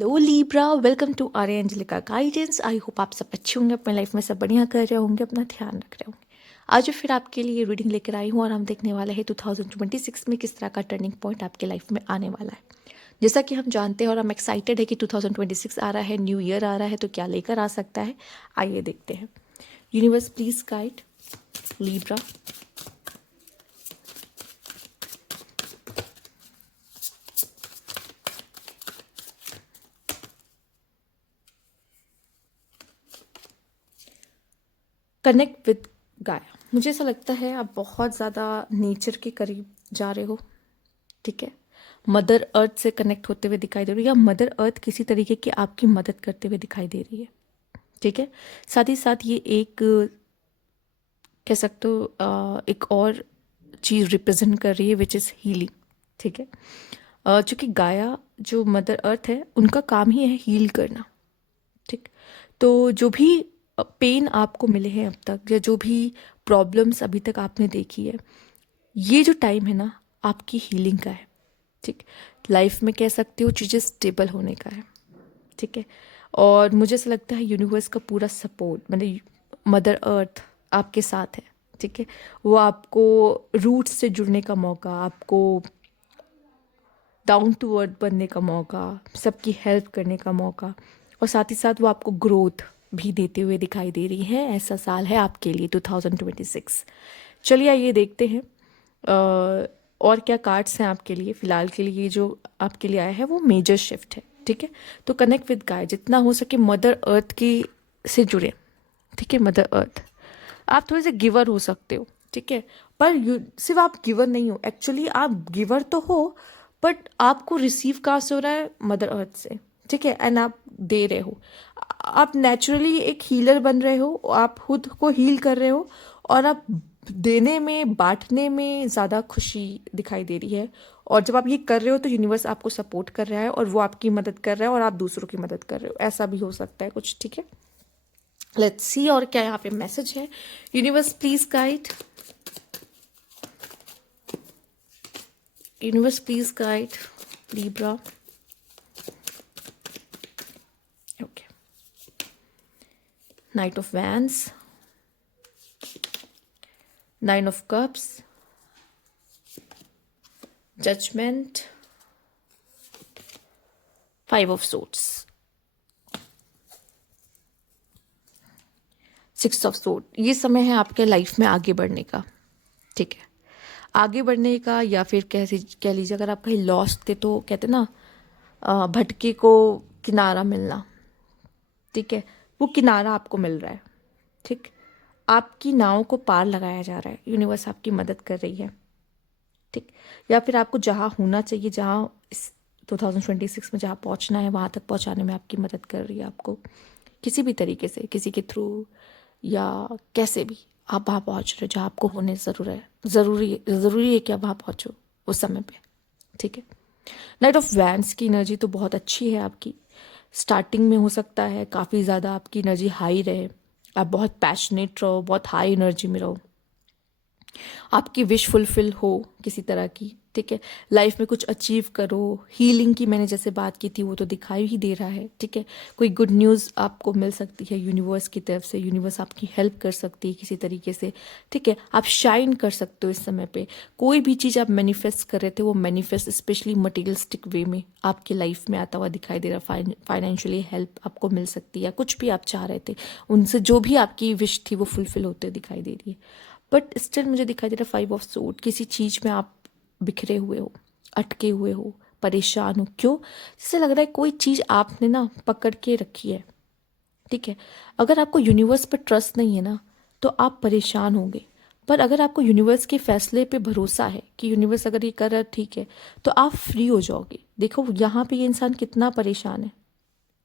Hello Libra, welcome to Arya Angelica guidance. I hope आप सब अच्छे होंगे, अपने लाइफ में सब बढ़िया कर रहे होंगे, अपना ध्यान रख रहे होंगे। आज मैं फिर आपके लिए रीडिंग लेकर आई हूँ और हम देखने वाले हैं 2026 में किस तरह का टर्निंग पॉइंट आपके लाइफ में आने वाला है। जैसा कि हम जानते हैं और हम एक्साइटेड है कि 2026 आ रहा है, न्यू ईयर आ रहा है, तो क्या लेकर आ सकता है, आइए देखते हैं। Universe please guide Libra. Connect with गाया। मुझे ऐसा लगता है आप बहुत ज़्यादा नेचर के करीब जा रहे हो, ठीक है। मदर अर्थ से कनेक्ट होते हुए दिखाई दे रही है, या मदर अर्थ किसी तरीके की आपकी मदद करते हुए दिखाई दे रही है, ठीक है। साथ ही साथ ये एक कह सकते हो एक और चीज़ रिप्रेजेंट कर रही है विच इज़ हीलिंग, ठीक है। चूँकि गाया जो मदर अर्थ है उनका काम ही है हील करना, ठीक। तो जो भी पेन आपको मिले हैं अब तक, या जो भी प्रॉब्लम्स अभी तक आपने देखी है, ये जो टाइम है ना आपकी हीलिंग का है, ठीक। लाइफ में कह सकते हो चीज़ें स्टेबल होने का है, ठीक है। और मुझे ऐसा लगता है यूनिवर्स का पूरा सपोर्ट, मतलब मदर अर्थ आपके साथ है, ठीक है। वो आपको रूट्स से जुड़ने का मौका, आपको डाउन टू अर्थ बनने का मौका, सबकी हेल्प करने का मौका, और साथ ही साथ वो आपको ग्रोथ भी देते हुए दिखाई दे रही है। ऐसा साल है आपके लिए 2026। चलिए आइए देखते हैं और क्या कार्ड्स हैं आपके लिए। फिलहाल के लिए ये जो आपके लिए आया है वो मेजर शिफ्ट है, ठीक है। तो कनेक्ट विद गाय, जितना हो सके मदर अर्थ की से जुड़े, ठीक है। मदर अर्थ, आप थोड़े से गिवर हो सकते हो, ठीक है। पर सिर्फ आप गिवर नहीं हो, एक्चुअली आप गिवर तो हो, बट आपको रिसीव कहाँ से हो रहा है? मदर अर्थ से, ठीक है। एंड आप दे रहे हो, आप नेचुरली एक हीलर बन रहे हो, आप खुद को हील कर रहे हो, और आप देने में, बांटने में ज़्यादा खुशी दिखाई दे रही है। और जब आप ये कर रहे हो तो यूनिवर्स आपको सपोर्ट कर रहा है और वो आपकी मदद कर रहा है और आप दूसरों की मदद कर रहे हो, ऐसा भी हो सकता है कुछ, ठीक है। लेट्स सी और क्या यहाँ पे मैसेज है। Universe please guide, universe please guide Libra. Okay, knight of wands, nine of cups, judgement, five of swords, six of sword. ये समय है आपके लाइफ में आगे बढ़ने का, ठीक है। आगे बढ़ने का, या फिर कह लीजिए अगर आप कहीं लॉस्ट थे तो कहते ना भटके को किनारा मिलना, ठीक है। वो किनारा आपको मिल रहा है, ठीक। आपकी नाव को पार लगाया जा रहा है, यूनिवर्स आपकी मदद कर रही है, ठीक। या फिर आपको जहाँ होना चाहिए, जहाँ इस 2026 में जहाँ पहुँचना है वहाँ तक पहुँचाने में आपकी मदद कर रही है, आपको किसी भी तरीके से, किसी के थ्रू या कैसे भी आप वहाँ पहुँच रहे हो जहाँ आपको होने ज़रूरी है कि आप वहाँ पहुँचो उस समय पे, ठीक है। नाइट ऑफ वैंड्स की एनर्जी तो बहुत अच्छी है आपकी। स्टार्टिंग में हो सकता है काफ़ी ज़्यादा आपकी एनर्जी हाई रहे, आप बहुत पैशनेट रहो, बहुत हाई एनर्जी में रहो, आपकी विश फुलफिल हो किसी तरह की, ठीक है। लाइफ में कुछ अचीव करो, हीलिंग की मैंने जैसे बात की थी वो तो दिखाई ही दे रहा है, ठीक है। कोई गुड न्यूज़ आपको मिल सकती है यूनिवर्स की तरफ से, यूनिवर्स आपकी हेल्प कर सकती है किसी तरीके से, ठीक है। आप शाइन कर सकते हो इस समय पे। कोई भी चीज़ आप मैनिफेस्ट कर रहे थे वो मैनिफेस्ट स्पेशली मटेरियलिस्टिक वे में आपके लाइफ में आता हुआ दिखाई दे रहा है। फाइनेंशियली हेल्प आपको मिल सकती है, या कुछ भी आप चाह रहे थे उनसे जो भी आपकी विश थी वो फुलफिल होते दिखाई दे रही है। बट स्टिल मुझे दिखाई दे रहा है फाइव ऑफ सूट, किसी चीज़ में आप बिखरे हुए हो, अटके हुए हो, परेशान हो। क्यों? जैसे लग रहा है कोई चीज़ आपने ना पकड़ के रखी है, ठीक है। अगर आपको यूनिवर्स पर ट्रस्ट नहीं है ना तो आप परेशान होंगे, पर अगर आपको यूनिवर्स के फैसले पे भरोसा है कि यूनिवर्स अगर ये कर रहा है ठीक है, तो आप फ्री हो जाओगे। देखो यहाँ पे ये इंसान कितना परेशान है,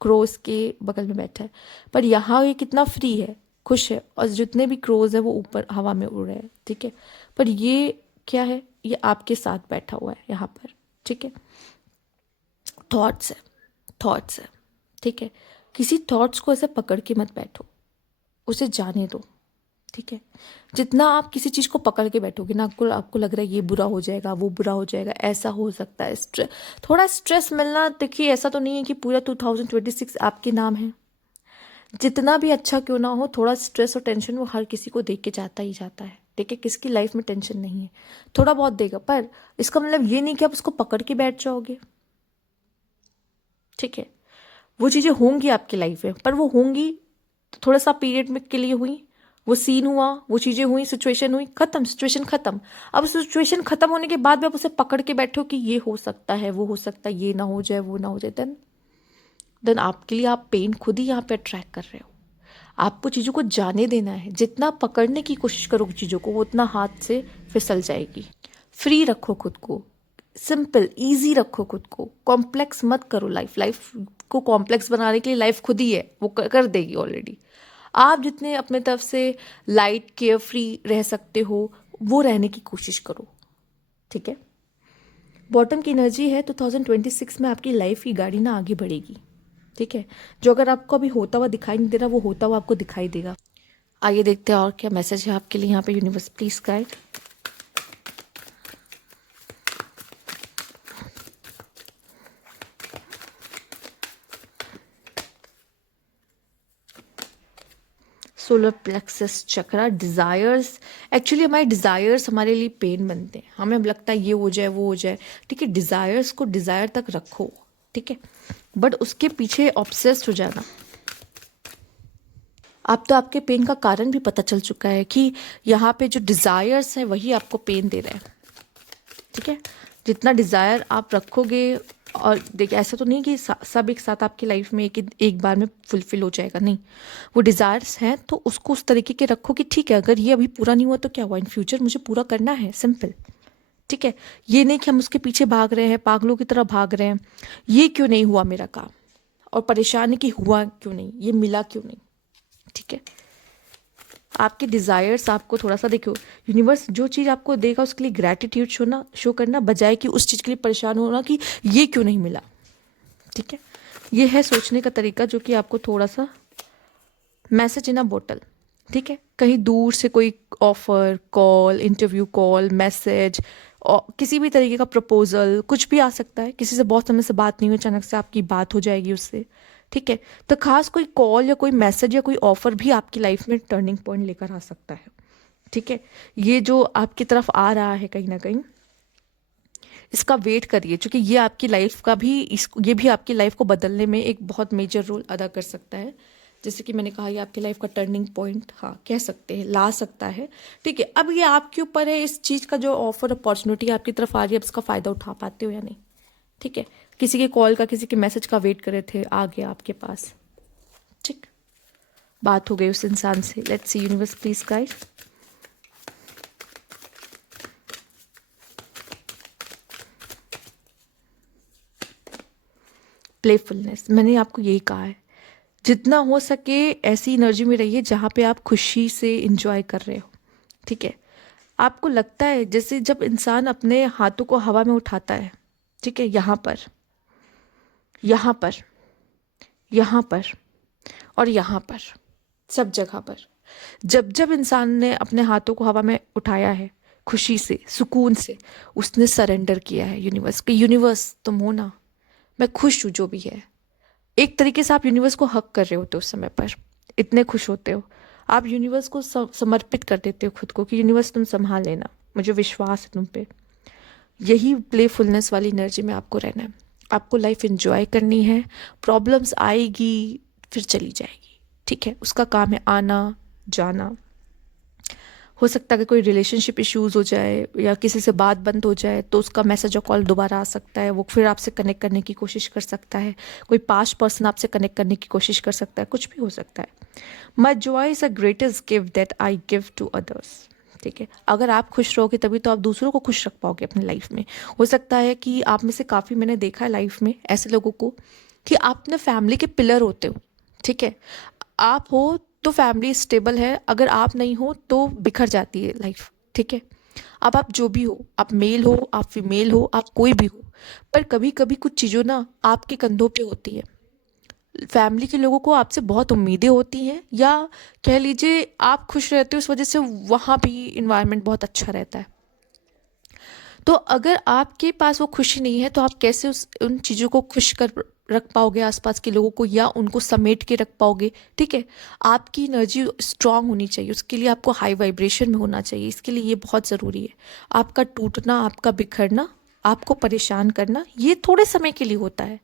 क्रोस के बगल में बैठा है, पर यहाँ ये कितना फ्री है, खुश है, और जितने भी क्रोज है वो ऊपर हवा में उड़ रहे हैं, ठीक है। पर ये क्या है, ये आपके साथ बैठा हुआ है यहाँ पर, ठीक है। थॉट्स है, थॉट्स है, ठीक है। किसी थॉट्स को ऐसे पकड़ के मत बैठो, उसे जाने दो, ठीक है। जितना आप किसी चीज़ को पकड़ के बैठोगे ना, आपको आपको लग रहा है ये बुरा हो जाएगा, वो बुरा हो जाएगा, ऐसा हो सकता है, थोड़ा स्ट्रेस मिलना, देखिए ऐसा तो नहीं है कि पूरा 2026 आपके नाम है। जितना भी अच्छा क्यों ना हो, थोड़ा स्ट्रेस और टेंशन वो हर किसी को देख के जाता ही जाता है। ठीक है, किसकी लाइफ में टेंशन नहीं है, थोड़ा बहुत देगा, पर इसका मतलब ये नहीं कि आप उसको पकड़ के बैठ जाओगे। ठीक है, वो चीज़ें होंगी आपकी लाइफ में, पर वो होंगी तो थोड़ा सा पीरियड में के लिए हुई, वो सीन हुआ, वो चीज़ें हुई, सिचुएशन हुई, खत्म, सिचुएशन खत्म। अब सिचुएशन खत्म होने के बाद भी आप उसे पकड़ के बैठो कि ये हो सकता है, वो हो सकता है, ये ना हो जाए, वो ना हो जाए, देन आपके लिए आप पेन खुद ही यहाँ पे अट्रैक्ट कर रहे हो। आपको चीज़ों को जाने देना है, जितना पकड़ने की कोशिश करोगे चीज़ों को, वो उतना हाथ से फिसल जाएगी। फ्री रखो खुद को, सिंपल इजी रखो खुद को, कॉम्प्लेक्स मत करो। लाइफ लाइफ को कॉम्प्लेक्स बनाने के लिए लाइफ खुद ही है, वो कर देगी ऑलरेडी। आप जितने अपने तरफ से लाइट केयर फ्री रह सकते हो, वो रहने की कोशिश करो। ठीक है, बॉटम की एनर्जी है 2026 में आपकी लाइफ की गाड़ी ना आगे बढ़ेगी। ठीक है, जो अगर आपको अभी होता हुआ दिखाई नहीं दे रहा, वो होता हुआ आपको दिखाई देगा। आइए देखते हैं और क्या मैसेज है आपके लिए यहाँ पे, universe please guide. Solar plexus chakra, desires. Actually हमारे डिज़ायर्स हमारे लिए पेन बनते हैं, हमें अब लगता है ये हो जाए, वो हो जाए। ठीक है, डिज़ायर्स को डिज़ायर तक रखो। ठीक है, बट उसके पीछे ऑब्सेस्ड हो जाना, अब तो आपके पेन का कारण भी पता चल चुका है कि यहाँ पे जो डिज़ायर्स हैं वही आपको पेन दे रहे हैं। ठीक है, जितना डिज़ायर आप रखोगे, और देखिए ऐसा तो नहीं कि सब एक साथ आपकी लाइफ में एक बार में फुलफिल हो जाएगा, नहीं। वो डिज़ायर्स हैं तो उसको उस तरीके के रखो कि ठीक है, अगर ये अभी पूरा नहीं हुआ तो क्या हुआ, इन फ्यूचर मुझे पूरा करना है, सिंपल। ठीक है, ये नहीं कि हम उसके पीछे भाग रहे हैं, पागलों की तरह भाग रहे हैं, ये क्यों नहीं हुआ मेरा काम, और परेशानी कि हुआ क्यों नहीं, ये मिला क्यों नहीं। ठीक है, आपके डिज़ायर्स आपको थोड़ा सा देखो, यूनिवर्स जो चीज़ आपको देगा उसके लिए ग्रैटिट्यूड शो करना, बजाय कि उस चीज़ के लिए परेशान होना कि ये क्यों नहीं मिला। ठीक है, ये है सोचने का तरीका जो कि आपको थोड़ा सा मैसेज इन अ बोतल। ठीक है, कहीं दूर से कोई offer call, interview call, message, और किसी भी तरीके का प्रपोजल, कुछ भी आ सकता है। किसी से बहुत समय से बात नहीं हुई, अचानक से आपकी बात हो जाएगी उससे। ठीक है, तो खास कोई कॉल या कोई मैसेज या कोई ऑफर भी आपकी लाइफ में टर्निंग पॉइंट लेकर आ सकता है। ठीक है, ये जो आपकी तरफ आ रहा है कहीं ना कहीं, इसका वेट करिए, क्योंकि ये आपकी लाइफ का भी ये भी आपकी लाइफ को बदलने में एक बहुत मेजर रोल अदा कर सकता है। जैसे कि मैंने कहा, ये आपकी लाइफ का टर्निंग पॉइंट, हाँ कह सकते हैं, ला सकता है। ठीक है, अब ये आपके ऊपर है, इस चीज़ का जो ऑफर अपॉर्चुनिटी आपकी तरफ आ रही है, अब इसका फ़ायदा उठा पाते हो या नहीं। ठीक है, किसी के कॉल का, किसी के मैसेज का वेट कर रहे थे, आ गया आपके पास। ठीक, बात हो गई उस इंसान से। Let's see universe please guide. Playfulness, मैंने आपको यही कहा है, जितना हो सके ऐसी एनर्जी में रहिए जहाँ पे आप खुशी से इंजॉय कर रहे हो। ठीक है, आपको लगता है जैसे जब इंसान अपने हाथों को हवा में उठाता है, ठीक है, यहाँ पर, यहाँ पर, यहाँ पर और यहाँ पर, सब जगह पर, जब जब इंसान ने अपने हाथों को हवा में उठाया है खुशी से, सुकून से, उसने सरेंडर किया है यूनिवर्स कि यूनिवर्स तुम हो ना, मैं खुश हूँ जो भी है। एक तरीके से आप यूनिवर्स को हक कर रहे होते हो उस समय पर, इतने खुश होते हो, आप यूनिवर्स को समर्पित कर देते हो खुद को कि यूनिवर्स तुम संभाल लेना, मुझे विश्वास है तुम पे। यही प्लेफुलनेस वाली एनर्जी में आपको रहना है, आपको लाइफ एंजॉय करनी है। प्रॉब्लम्स आएगी फिर चली जाएगी, ठीक है, उसका काम है आना जाना। हो सकता है कि कोई रिलेशनशिप इश्यूज हो जाए या किसी से बात बंद हो जाए तो उसका मैसेज और कॉल दोबारा आ सकता है, वो फिर आपसे कनेक्ट करने की कोशिश कर सकता है। कोई पास्ट पर्सन आपसे कनेक्ट करने की कोशिश कर सकता है, कुछ भी हो सकता है। My joy is a greatest gift that I give to others. ठीक है, अगर आप खुश रहोगे तभी तो आप दूसरों को खुश रख पाओगे अपनी लाइफ में। हो सकता है कि आप में से काफ़ी, मैंने देखा है लाइफ में ऐसे लोगों को कि आप अपने फैमिली के पिलर होते हो। ठीक है, आप हो तो फैमिली स्टेबल है, अगर आप नहीं हो तो बिखर जाती है लाइफ। ठीक है, अब आप जो भी हो, आप मेल हो, आप फीमेल हो, आप कोई भी हो, पर कभी कभी कुछ चीज़ों ना आपके कंधों पे होती है, फैमिली के लोगों को आपसे बहुत उम्मीदें होती हैं, या कह लीजिए आप खुश रहते हो इस वजह से वहाँ भी इन्वायरमेंट बहुत अच्छा रहता है। तो अगर आपके पास वो खुशी नहीं है तो आप कैसे उन चीज़ों को खुश कर रख पाओगे आसपास के लोगों को, या उनको समेट के रख पाओगे। ठीक है, आपकी एनर्जी स्ट्रांग होनी चाहिए, उसके लिए आपको हाई वाइब्रेशन में होना चाहिए। इसके लिए ये बहुत ज़रूरी है। आपका टूटना, आपका बिखरना, आपको परेशान करना, ये थोड़े समय के लिए होता है,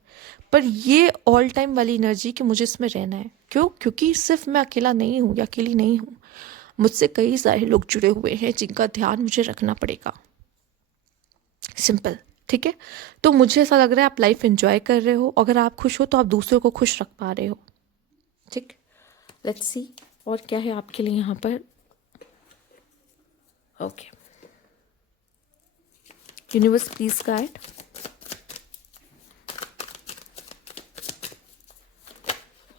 पर ये ऑल टाइम वाली एनर्जी कि मुझे इसमें रहना है। क्यों? क्योंकि सिर्फ मैं अकेला नहीं हूँ या अकेली नहीं हूँ, मुझसे कई सारे लोग जुड़े हुए हैं जिनका ध्यान मुझे रखना पड़ेगा। सिंपल। ठीक है, तो मुझे ऐसा लग रहा है आप लाइफ एंजॉय कर रहे हो। अगर आप खुश हो तो आप दूसरों को खुश रख पा रहे हो। ठीक, लेट्स सी और क्या है आपके लिए यहाँ पर। Okay, universe please guide.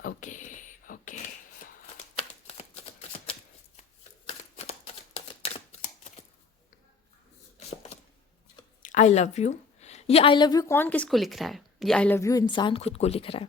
Okay okay, I love you. ये आई लव यू कौन किसको लिख रहा है? ये आई लव यू इंसान खुद को लिख रहा है।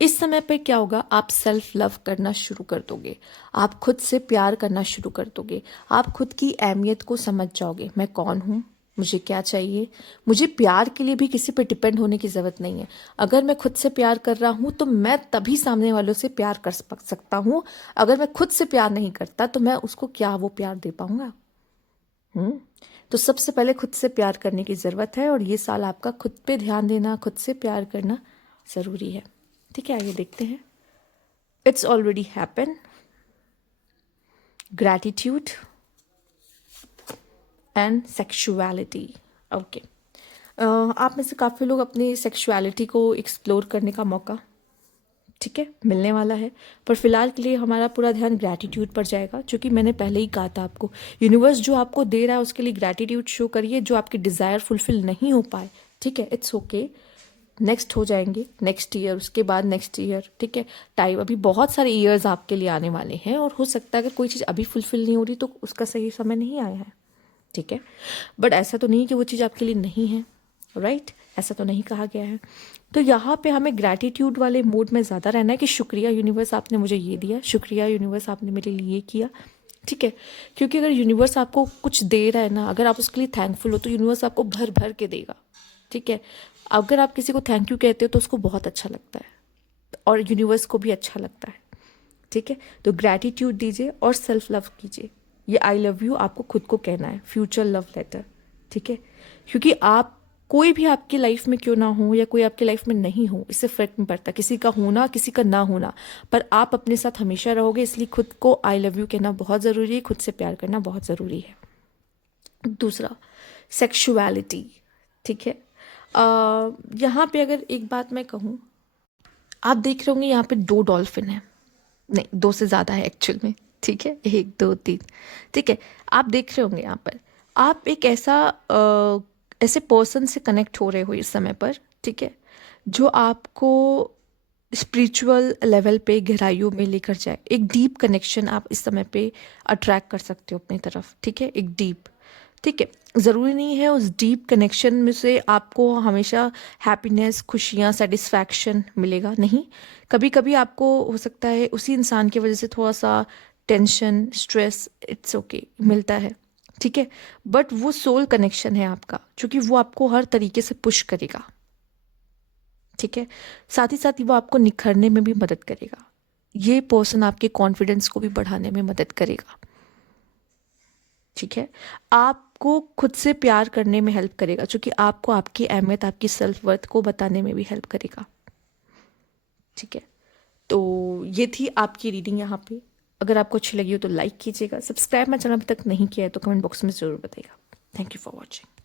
इस समय पे क्या होगा, आप सेल्फ लव करना शुरू कर दोगे, आप खुद से प्यार करना शुरू कर दोगे, आप खुद की अहमियत को समझ जाओगे। मैं कौन हूँ, मुझे क्या चाहिए, मुझे प्यार के लिए भी किसी पे डिपेंड होने की ज़रूरत नहीं है। अगर मैं खुद से प्यार कर रहा हूँ तो मैं तभी सामने वालों से प्यार कर सकता हूँ। अगर मैं खुद से प्यार नहीं करता तो मैं उसको क्या वो प्यार दे पाऊँगा? तो सबसे पहले खुद से प्यार करने की ज़रूरत है, और ये साल आपका खुद पे ध्यान देना, खुद से प्यार करना ज़रूरी है। ठीक है, आइए देखते हैं। It's already happen, gratitude and sexuality. Okay, आप में से काफ़ी लोग अपनी सेक्सुअलिटी को एक्सप्लोर करने का मौका, ठीक है, मिलने वाला है। पर फिलहाल के लिए हमारा पूरा ध्यान ग्रैटिट्यूड पर जाएगा, जो कि मैंने पहले ही कहा था आपको। यूनिवर्स जो आपको दे रहा है उसके लिए ग्रैटिट्यूड शो करिए। जो आपके डिज़ायर फुलफिल नहीं हो पाए, ठीक है, इट्स ओके, नेक्स्ट हो जाएंगे, नेक्स्ट ईयर, उसके बाद नेक्स्ट ईयर। ठीक है, टाइम, अभी बहुत सारे ईयर्स आपके लिए आने वाले हैं, और हो सकता है अगर कोई चीज़ अभी फुलफिल नहीं हो रही तो उसका सही समय नहीं आया है। ठीक है, बट ऐसा तो नहीं कि वो चीज़ आपके लिए नहीं है, राइट? ऐसा तो नहीं कहा गया है। तो यहाँ पे हमें ग्रैटिट्यूड वाले मूड में ज़्यादा रहना है कि शुक्रिया यूनिवर्स, आपने मुझे ये दिया, शुक्रिया यूनिवर्स, आपने मेरे लिए ये किया। ठीक है, क्योंकि अगर यूनिवर्स आपको कुछ दे रहा है ना, अगर आप उसके लिए थैंकफुल हो तो यूनिवर्स आपको भर भर के देगा। ठीक है, अगर आप किसी को थैंक यू कहते हो तो उसको बहुत अच्छा लगता है, और यूनिवर्स को भी अच्छा लगता है। ठीक है, तो ग्रैटिट्यूड दीजिए और सेल्फ लव कीजिए। ये आई लव यू आपको खुद को कहना है, फ्यूचर लव लेटर। ठीक है, क्योंकि आप, कोई भी आपकी लाइफ में क्यों ना हो या कोई आपकी लाइफ में नहीं हो, इससे फर्क नहीं पड़ता, किसी का होना किसी का ना होना, पर आप अपने साथ हमेशा रहोगे। इसलिए खुद को आई लव यू कहना बहुत ज़रूरी है, खुद से प्यार करना बहुत ज़रूरी है। दूसरा, सेक्सुअलिटी। ठीक है, यहाँ पे अगर एक बात मैं कहूँ, आप देख रहे होंगे यहाँ पे 2 डॉल्फिन है, नहीं 2 से ज़्यादा है एक्चुअल में। ठीक है, 1 2 3। ठीक है, आप देख रहे होंगे यहाँ पर, आप एक ऐसे पर्सन से कनेक्ट हो रहे हो इस समय पर। ठीक है, जो आपको स्पिरिचुअल लेवल पे गहराइयों में लेकर जाए। एक डीप कनेक्शन आप इस समय पे अट्रैक्ट कर सकते हो अपनी तरफ। ठीक है, एक डीप, ठीक है, ज़रूरी नहीं है उस डीप कनेक्शन में से आपको हमेशा हैप्पीनेस, खुशियाँ, सेटिस्फैक्शन मिलेगा, नहीं। कभी कभी आपको हो सकता है उसी इंसान की वजह से थोड़ा सा टेंशन, स्ट्रेस, इट्स ओके, मिलता है। ठीक है, बट वो सोल कनेक्शन है आपका, क्योंकि वो आपको हर तरीके से पुश करेगा। ठीक है, साथ ही साथ वो आपको निखरने में भी मदद करेगा। ये पर्सन आपके कॉन्फिडेंस को भी बढ़ाने में मदद करेगा। ठीक है, आपको खुद से प्यार करने में हेल्प करेगा, क्योंकि आपको आपकी अहमियत, आपकी सेल्फ वर्थ को बताने में भी हेल्प करेगा। ठीक है, तो ये थी आपकी रीडिंग यहाँ पे। अगर आपको अच्छी लगी हो तो लाइक कीजिएगा, सब्सक्राइब मेरा चैनल अभी तक नहीं किया है तो कमेंट बॉक्स में ज़रूर बताइएगा। Thank you for watching.